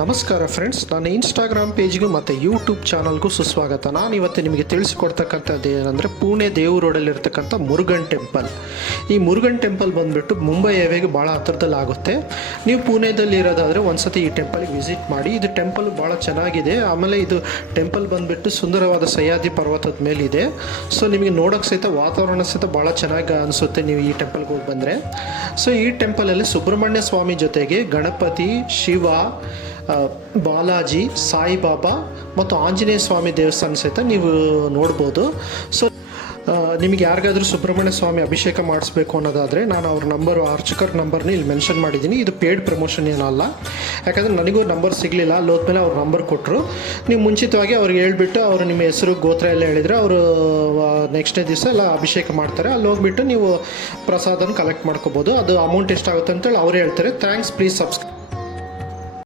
ನಮಸ್ಕಾರ ಫ್ರೆಂಡ್ಸ್, ನನ್ನ ಇನ್ಸ್ಟಾಗ್ರಾಮ್ ಪೇಜ್ಗೂ ಮತ್ತು ಯೂಟ್ಯೂಬ್ ಚಾನಲ್ಗೂ ಸುಸ್ವಾಗತ. ನಾನು ಇವತ್ತು ನಿಮಗೆ ತಿಳಿಸಿಕೊಡ್ತಕ್ಕಂಥದ್ದು ಏನಂದರೆ ಪುಣೆ ದೇವ್ ರೋಡಲ್ಲಿರ್ತಕ್ಕಂಥ ಮುರುಗನ್ ಟೆಂಪಲ್. ಈ ಮುರುಗನ್ ಟೆಂಪಲ್ ಬಂದುಬಿಟ್ಟು ಮುಂಬೈ ಹೈವೇಗೆ ಭಾಳ ಹತ್ತಿರದಲ್ಲಿ ಆಗುತ್ತೆ. ನೀವು ಪುಣೆದಲ್ಲಿ ಇರೋದಾದರೆ ಒಂದ್ಸತಿ ಈ ಟೆಂಪಲ್ಗೆ ವಿಸಿಟ್ ಮಾಡಿ. ಇದು ಟೆಂಪಲ್ ಭಾಳ ಚೆನ್ನಾಗಿದೆ. ಆಮೇಲೆ ಇದು ಟೆಂಪಲ್ ಬಂದುಬಿಟ್ಟು ಸುಂದರವಾದ ಸಹ್ಯಾದ್ರಿ ಪರ್ವತದ ಮೇಲಿದೆ. ಸೊ ನಿಮಗೆ ನೋಡೋಕ್ಕೆ ಸಹಿತ ವಾತಾವರಣ ಸಹಿತ ಭಾಳ ಚೆನ್ನಾಗಿ ಅನಿಸುತ್ತೆ ನೀವು ಈ ಟೆಂಪಲ್ಗೆ ಹೋಗಿ ಬಂದರೆ. ಸೊ ಈ ಟೆಂಪಲಲ್ಲಿ ಸುಬ್ರಹ್ಮಣ್ಯ ಸ್ವಾಮಿ ಜೊತೆಗೆ ಗಣಪತಿ, ಶಿವ, ಬಾಲಾಜಿ, ಸಾಯಿಬಾಬಾ ಮತ್ತು ಆಂಜನೇಯ ಸ್ವಾಮಿ ದೇವಸ್ಥಾನ ಸಹಿತ ನೀವು ನೋಡ್ಬೋದು. ಸೊ ನಿಮಗೆ ಯಾರಿಗಾದರೂ ಸುಬ್ರಹ್ಮಣ್ಯ ಸ್ವಾಮಿ ಅಭಿಷೇಕ ಮಾಡಿಸ್ಬೇಕು ಅನ್ನೋದಾದರೆ ನಾನು ಅವ್ರ ನಂಬರು, ಅರ್ಚಕರ ನಂಬರ್ನ ಇಲ್ಲಿ ಮೆನ್ಷನ್ ಮಾಡಿದ್ದೀನಿ. ಇದು ಪೇಯ್ಡ್ ಪ್ರಮೋಷನ್ ಏನಲ್ಲ, ಯಾಕಂದರೆ ನನಗೂ ನಂಬರ್ ಸಿಗಲಿಲ್ಲ. ಅಲ್ಲಿ ಹೋದ್ಮೇಲೆ ಅವ್ರ ನಂಬರ್ ಕೊಟ್ಟರು. ನೀವು ಮುಂಚಿತವಾಗಿ ಅವ್ರಿಗೆ ಹೇಳ್ಬಿಟ್ಟು ಅವರು ನಿಮ್ಮ ಹೆಸರು, ಗೋತ್ರ ಎಲ್ಲ ಹೇಳಿದರೆ ಅವರು ನೆಕ್ಸ್ಟ್ನೇ ದಿವಸ ಎಲ್ಲ ಅಭಿಷೇಕ ಮಾಡ್ತಾರೆ. ಅಲ್ಲಿ ಹೋಗ್ಬಿಟ್ಟು ನೀವು ಪ್ರಸಾದನ ಕಲೆಕ್ಟ್ ಮಾಡ್ಕೋಬೋದು. ಅದು ಅಮೌಂಟ್ ಎಷ್ಟಾಗುತ್ತೆ ಅಂತೇಳಿ ಅವ್ರು ಹೇಳ್ತಾರೆ. Thanks, please subscribe.